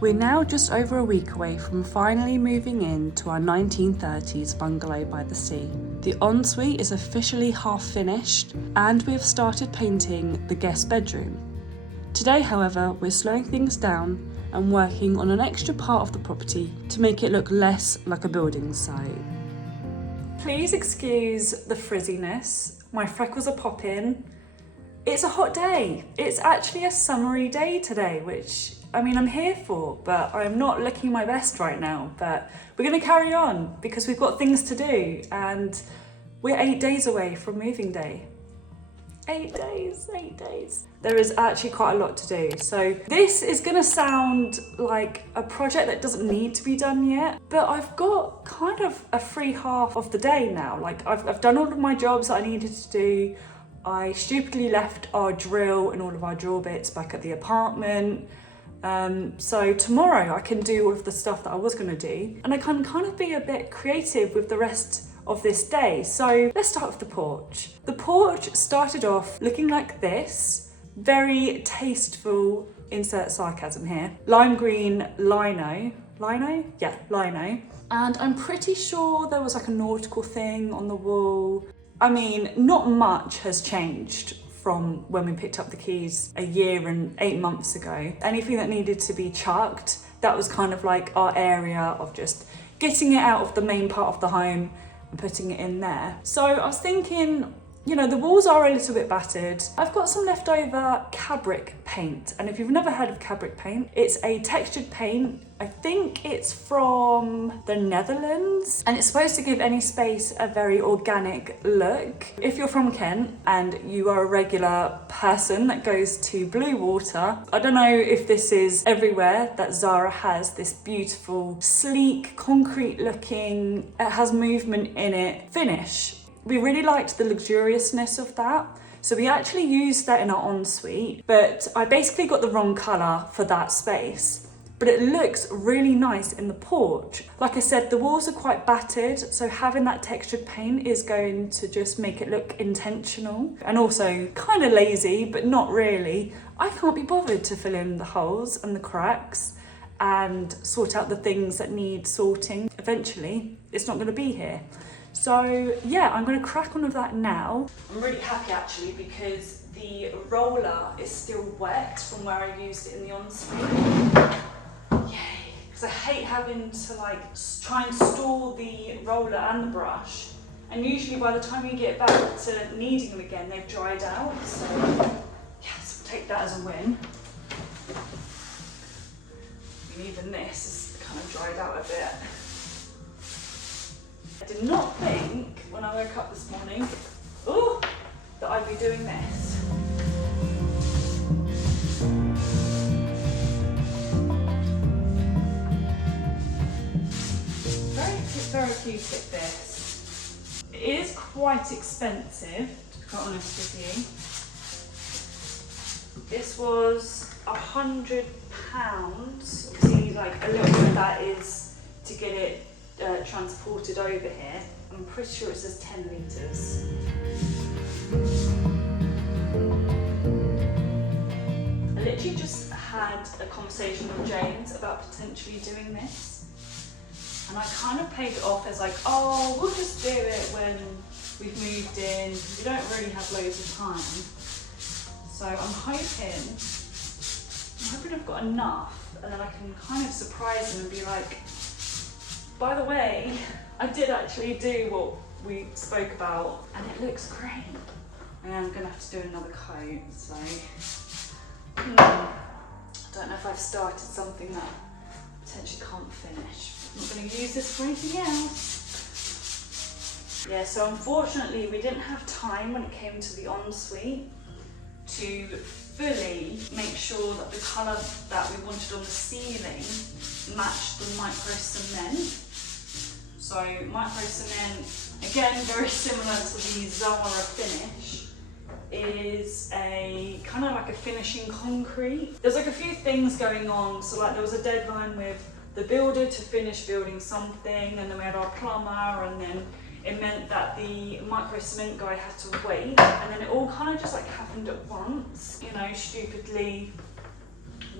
We're now just over a week away from finally moving in to our 1930s bungalow by the sea. The ensuite is officially half finished and we've started painting the guest bedroom. Today, however, we're slowing things down and working on an extra part of the property to make it look less like a building site. Please excuse the frizziness, my freckles are popping. It's a hot day. It's actually a summery day today, which I'm here for, but I'm not looking my best right now. But we're gonna carry on because we've got things to do and we're 8 days away from moving day. 8 days. There is actually quite a lot to do. So this is gonna sound like a project that doesn't need to be done yet, but I've got kind of a free half of the day now. Like I've done all of my jobs that I needed to do. I stupidly left our drill and all of our drill bits back at the apartment. So tomorrow I can do all of the stuff that I was gonna do and I can kind of be a bit creative with the rest of this day. So let's start with the porch. The porch started off looking like this, very tasteful, insert sarcasm here, lime green lino. Yeah, lino. And I'm pretty sure there was like a nautical thing on the wall. Not much has changed from when we picked up the keys a year and 8 months ago. Anything that needed to be chucked, that was kind of like our area of just getting it out of the main part of the home and putting it in there. So I was thinking, the walls are a little bit battered. I've got some leftover Cabric paint. And if you've never heard of Cabric paint, it's a textured paint. I think it's from the Netherlands. And it's supposed to give any space a very organic look. If you're from Kent and you are a regular person that goes to Blue Water, I don't know if this is everywhere that Zara has this beautiful, sleek, concrete looking, it has movement in it, finish. We really liked the luxuriousness of that. So we actually used that in our ensuite, but I basically got the wrong colour for that space. But it looks really nice in the porch. Like I said, the walls are quite battered, so having that textured paint is going to just make it look intentional. And also kind of lazy, but not really. I can't be bothered to fill in the holes and the cracks and sort out the things that need sorting. Eventually, it's not going to be here. So yeah, I'm going to crack on with that now. I'm really happy actually because the roller is still wet from where I used it in the ensuite. Yay, because I hate having to try and store the roller and the brush. And usually by the time you get back to needing them again, they've dried out. So yes, we'll take that as a win. And even this is kind of dried out a bit. I did not think when I woke up this morning, that I'd be doing this. Very therapeutic this. It is quite expensive, to be quite honest with you. This was £100. See, a little bit of that is to get it transported over here. I'm pretty sure it says 10 litres. I literally just had a conversation with James about potentially doing this. And I kind of played it off as we'll just do it when we've moved in. We don't really have loads of time. So I'm hoping I've got enough and then I can kind of surprise him and be like, by the way, I did actually do what we spoke about and it looks great. And I'm gonna have to do another coat, so I don't know if I've started something that I potentially can't finish. I'm not gonna use this for anything else. Yeah, so unfortunately we didn't have time when it came to the ensuite to fully make sure that the colour that we wanted on the ceiling matched the micro cement. So micro cement, again very similar to the Zara finish, is a kind of like a finishing concrete. There's a few things going on. So there was a deadline with the builder to finish building something, and then we had our plumber, and then it meant that the micro cement guy had to wait, and then it all kind of just happened at once. Stupidly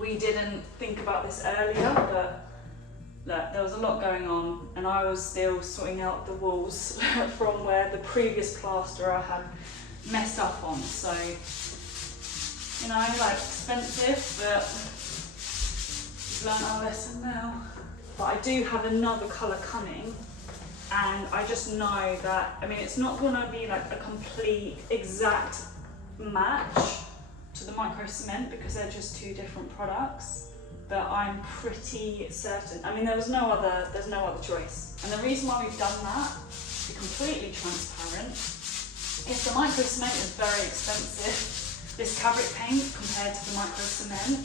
we didn't think about this earlier, but look, there was a lot going on and I was still sorting out the walls from where the previous plasterer had messed up on. So, you know, like expensive, but we've learned our lesson now. But I do have another colour coming, and I just know that, I mean, it's not gonna be like a complete exact match to the micro cement because they're just two different products. But I'm pretty certain. I mean, there's no other choice. And the reason why we've done that, to be completely transparent, is the micro cement is very expensive. This fabric paint compared to the micro cement,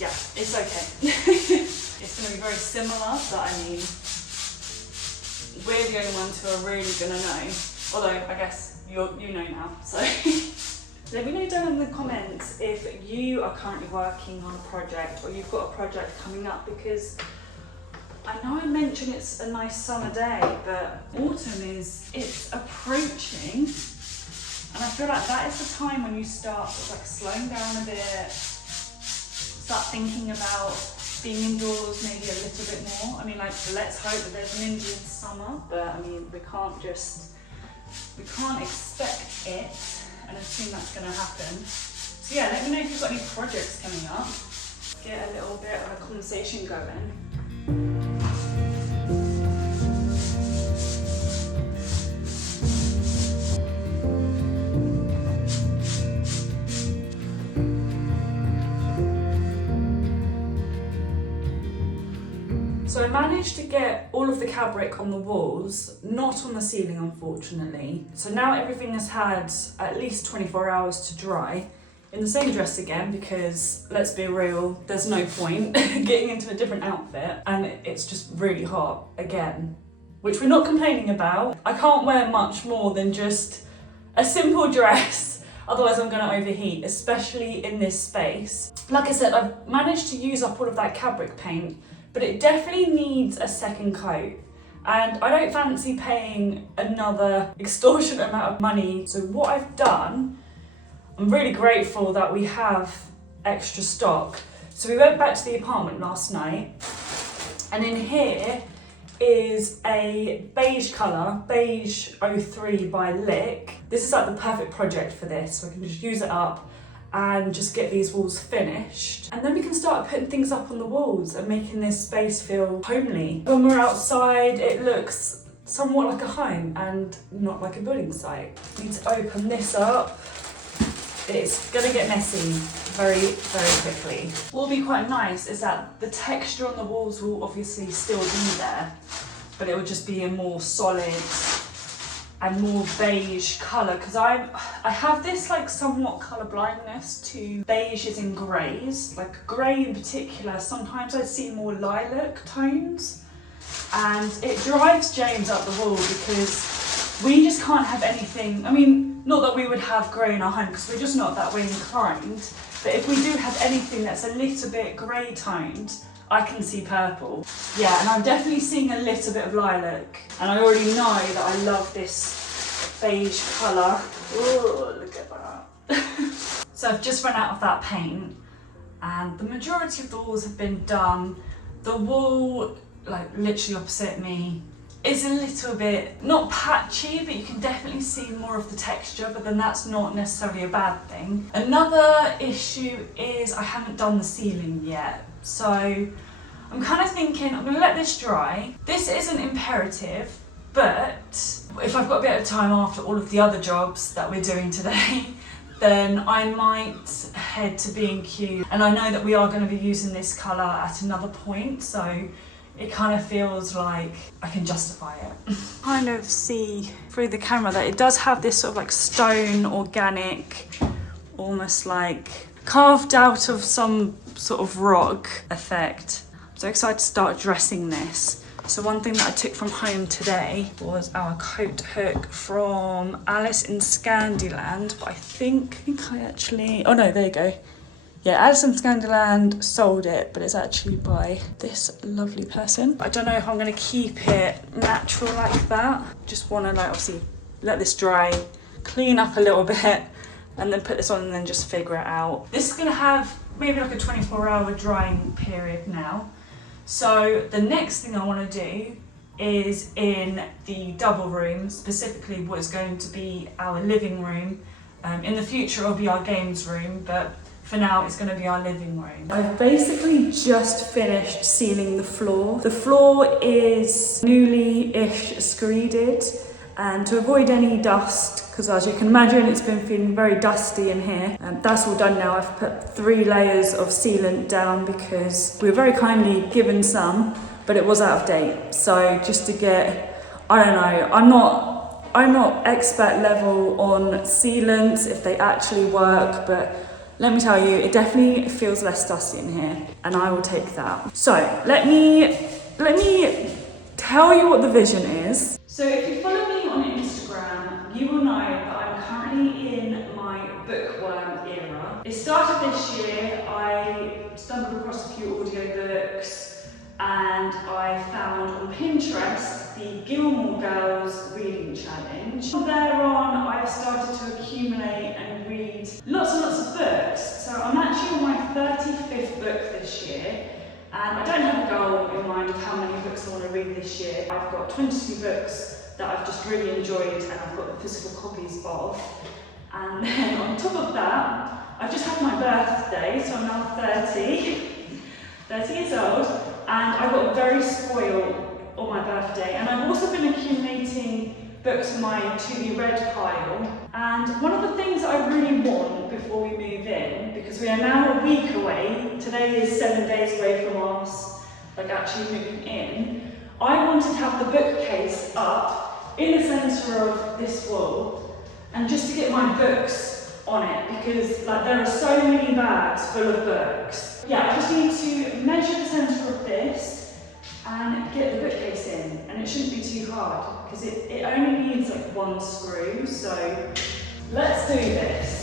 yeah, it's okay. It's going to be very similar, but I mean, we're the only ones who are really going to know. Although I guess you know now. So let me know down in the comments if you are currently working on a project or you've got a project coming up, because I know I mentioned it's a nice summer day, but autumn it's approaching, and I feel like that is the time when you start sort of like slowing down a bit, start thinking about being indoors maybe a little bit more. I mean, like, let's hope that there's an Indian summer, but I mean, we can't expect it and assume that's going to happen. So yeah, let me know if you've got any projects coming up. Get a little bit of a conversation going. So I managed to get all of the fabric on the walls, not on the ceiling unfortunately. So now everything has had at least 24 hours to dry. In the same dress again, because let's be real, there's no point getting into a different outfit, and it's just really hot again, which we're not complaining about. I can't wear much more than just a simple dress, otherwise I'm gonna overheat, especially in this space. Like I said, I've managed to use up all of that fabric paint, but it definitely needs a second coat. And I don't fancy paying another extortionate amount of money. So what I've done, I'm really grateful that we have extra stock. So we went back to the apartment last night, and in here is a beige colour, beige 03 by Lick. This is like the perfect project for this, so I can just use it up and just get these walls finished. And then we can start putting things up on the walls and making this space feel homely. When we're outside, it looks somewhat like a home and not like a building site. Need to open this up. It's gonna get messy very, very quickly. What will be quite nice is that the texture on the walls will obviously still be there, but it will just be a more solid and more beige colour, because I have this like somewhat colour blindness to beiges and greys. Like grey in particular, sometimes I see more lilac tones, and it drives James up the wall because we just can't have anything. I mean, not that we would have grey in our home because we're just not that way inclined, but if we do have anything that's a little bit grey toned, I can see purple. Yeah, and I'm definitely seeing a little bit of lilac. And I already know that I love this beige colour. Oh, look at that. So I've just run out of that paint, and the majority of the walls have been done. The wall, like literally opposite me, is a little bit, not patchy, but you can definitely see more of the texture, but then that's not necessarily a bad thing. Another issue is I haven't done the ceiling yet. So I'm kind of thinking I'm going to let this dry. This isn't imperative, but if I've got a bit of time after all of the other jobs that we're doing today, then I might head to B&Q. And I know that we are going to be using this colour at another point, so it kind of feels like I can justify it. Kind of see through the camera that it does have this sort of like stone, organic, almost like carved out of some sort of rock effect. I'm so excited to start dressing this. So one thing that I took from home today was our coat hook from Alice in Scandyland, but I think I actually, oh no, there you go. Yeah, Alice in Scandyland sold it, but it's actually by this lovely person. I don't know if I'm gonna keep it natural like that. Just wanna like obviously let this dry, clean up a little bit, and then put this on and then just figure it out. This is gonna have maybe like a 24-hour drying period now. So the next thing I want to do is in the double room, specifically what is going to be our living room. In the future it'll be our games room, but for now it's going to be our living room. I've basically just finished sealing the floor. The floor is newly-ish screeded, and to avoid any dust, because as you can imagine it's been feeling very dusty in here, that's all done now. I've put 3 layers of sealant down because we were very kindly given some, but it was out of date. So just to get, I don't know, I'm not expert level on sealants, if they actually work, but let me tell you, it definitely feels less dusty in here, and I will take that. So let me tell you what the vision is. So if you follow me on Instagram, you will know that I'm currently in my bookworm era. It started this year. I stumbled across a few audiobooks, and I found on Pinterest the Gilmore Girls reading challenge. From there on, I've started to accumulate and read lots and lots of books. So I'm actually on my 35th book this year, and I don't have a goal in mind of how many books I want to read this year. I've got 22 books that I've just really enjoyed and I've got the physical copies of. And then on top of that, I've just had my birthday, so I'm now 30 years old, and I got very spoiled on my birthday. And I've also been accumulating books for my to-be read pile. And one of the things I really want before we move in, because we are now a week away, today is 7 days away from us actually moving in, I wanted to have the bookcase up in the centre of this wall, and just to get my books on it, because there are so many bags full of books. Yeah, I just need to measure the centre of this and get the bookcase in, and it shouldn't be too hard because it only needs 1 screw, so let's do this.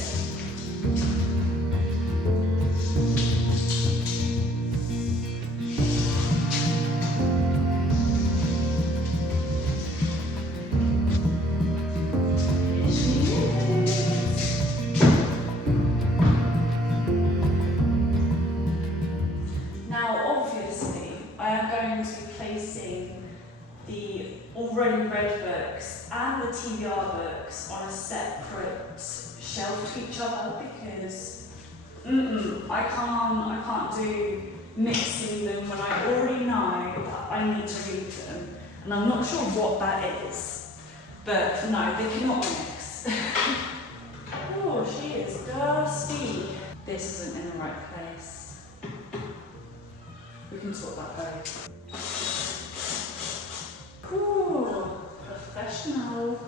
The already read books and the TBR books on a separate shelf to each other, because I can't do mixing them when I already know that I need to read them, and I'm not sure what that is, but no, they cannot mix. Oh, she is dusty. This isn't in the right place. We can sort that out. Ooh, professional.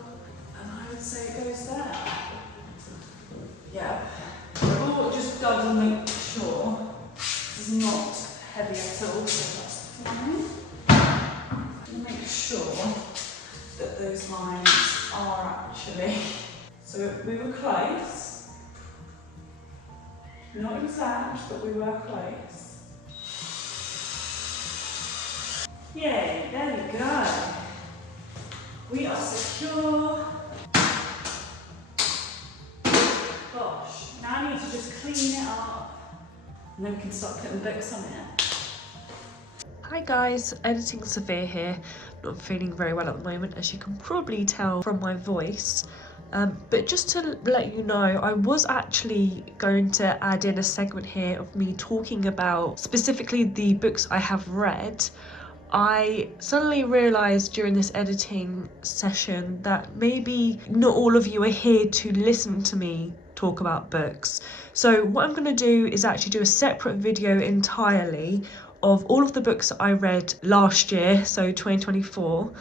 And I would say it goes there. Yeah. Oh, just double make sure it's not heavy at all, so that's fine. Make sure that those lines are actually. So we were close. Not exact, but we were close. Yay, there we go. We are secure. Gosh, now I need to just clean it up, and then we can start putting books on it. Hi guys, Editing Sophia here. Not feeling very well at the moment, as you can probably tell from my voice. But just to let you know, I was actually going to add in a segment here of me talking about specifically the books I have read. I suddenly realised during this editing session that maybe not all of you are here to listen to me talk about books. So what I'm going to do is actually do a separate video entirely of all of the books I read last year, so 2024,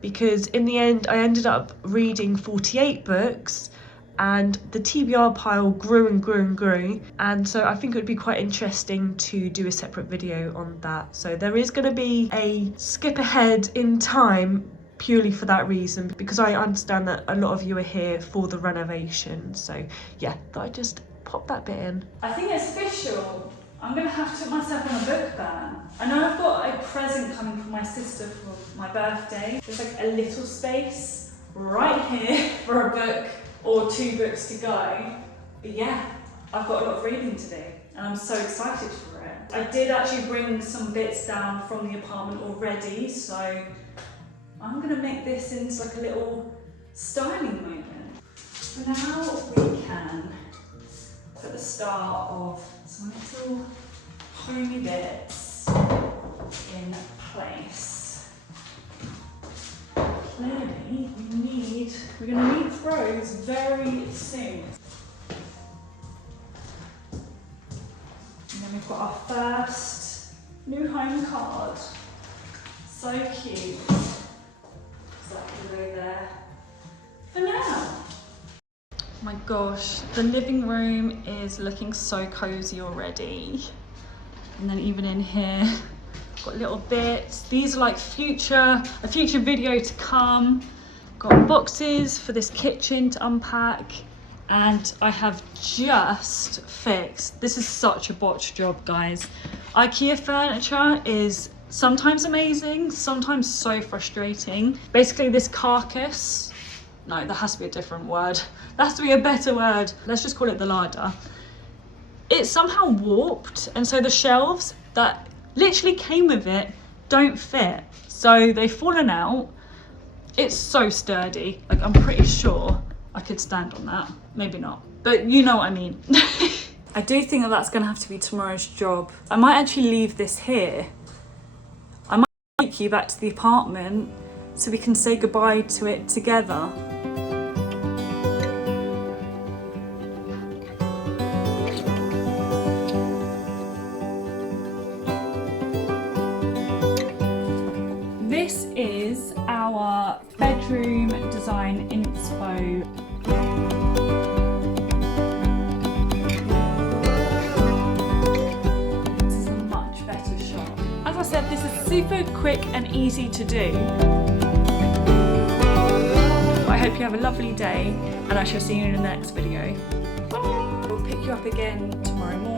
because in the end I ended up reading 48 books, and the TBR pile grew and grew and grew, and so I think it would be quite interesting to do a separate video on that. So there is going to be a skip ahead in time purely for that reason, because I understand that a lot of you are here for the renovation. So yeah, thought I'd just pop that bit in. I think it's official. I'm going to have to put myself on a book ban. I know I've got a present coming from my sister for my birthday. There's a little space right here for a book or 2 books to go. But yeah, I've got a lot of reading to do. and I'm so excited for it. I did actually bring some bits down from the apartment already, so I'm gonna make this into like a little styling moment. For now we can put the start of some little homey bits in place. Clearly we're gonna need throws very soon. And then we've got our first new home card. So cute. So that can go there for now. My gosh, the living room is looking so cozy already. And then even in here, got little bits. These are like a future video to come. Got boxes for this kitchen to unpack. And I have just fixed, this is such a botch job, guys. IKEA furniture is sometimes amazing, sometimes so frustrating. Basically this carcass, no, there has to be a different word. There has to be a better word. Let's just call it the larder. It's somehow warped, and so the shelves that literally came with it don't fit. So they've fallen out. It's so sturdy, like I'm pretty sure I could stand on that. Maybe not, but you know what I mean. I do think that that's gonna have to be tomorrow's job. I might actually leave this here. I might take you back to the apartment so we can say goodbye to it together. This is our bedroom design inspo. This is a much better shot. As I said, this is super quick and easy to do. I hope you have a lovely day, and I shall see you in the next video. Bye. We'll pick you up again tomorrow morning.